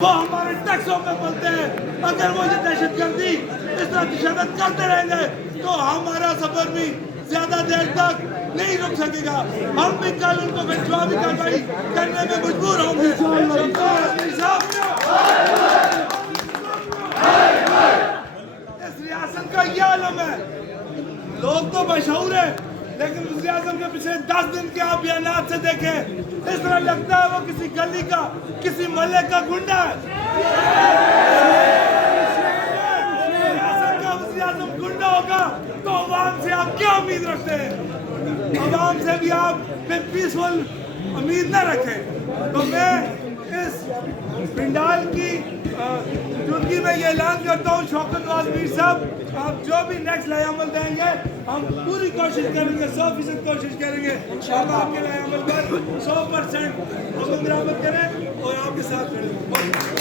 वो हमारे टैक्सों पे बोलते हैं। अगर वो ये दहशतगर्दी इस तरह तशद्दुद करते रहेंगे तो हमारा सफर भी ज्यादा देर तक नहीं रुक सकेगा। हम भी कल उनको जवाबी कार्रवाई करने में मजबूर होंगे। इस रियासत का यह आलम है, लोग तो मशहूर है लेकिन वज़ीर आज़म के पिछले 10 दिन के आप बयानात से देखें, इस तरह लगता है वो किसी गली का, किसी मोहल्ले का गुंडा है। रियासत का वज़ीर आज़म गुंडा होगा तो अवाम से आप क्या उम्मीद रखते हैं? अवाम से भी आप पीसफुल उम्मीद न रखें। तो मैं इस पिंडाल की चुनगी में ये ऐलान करता हूँ, शौकत नवाज मीर साहब, आप जो भी नेक्स्ट लाएअमल देंगे हम पूरी कोशिश करेंगे, 100% कोशिश करेंगे हम आपके लाएअमल पर 100% अमल दरामद करें और आपके साथ खड़े हों।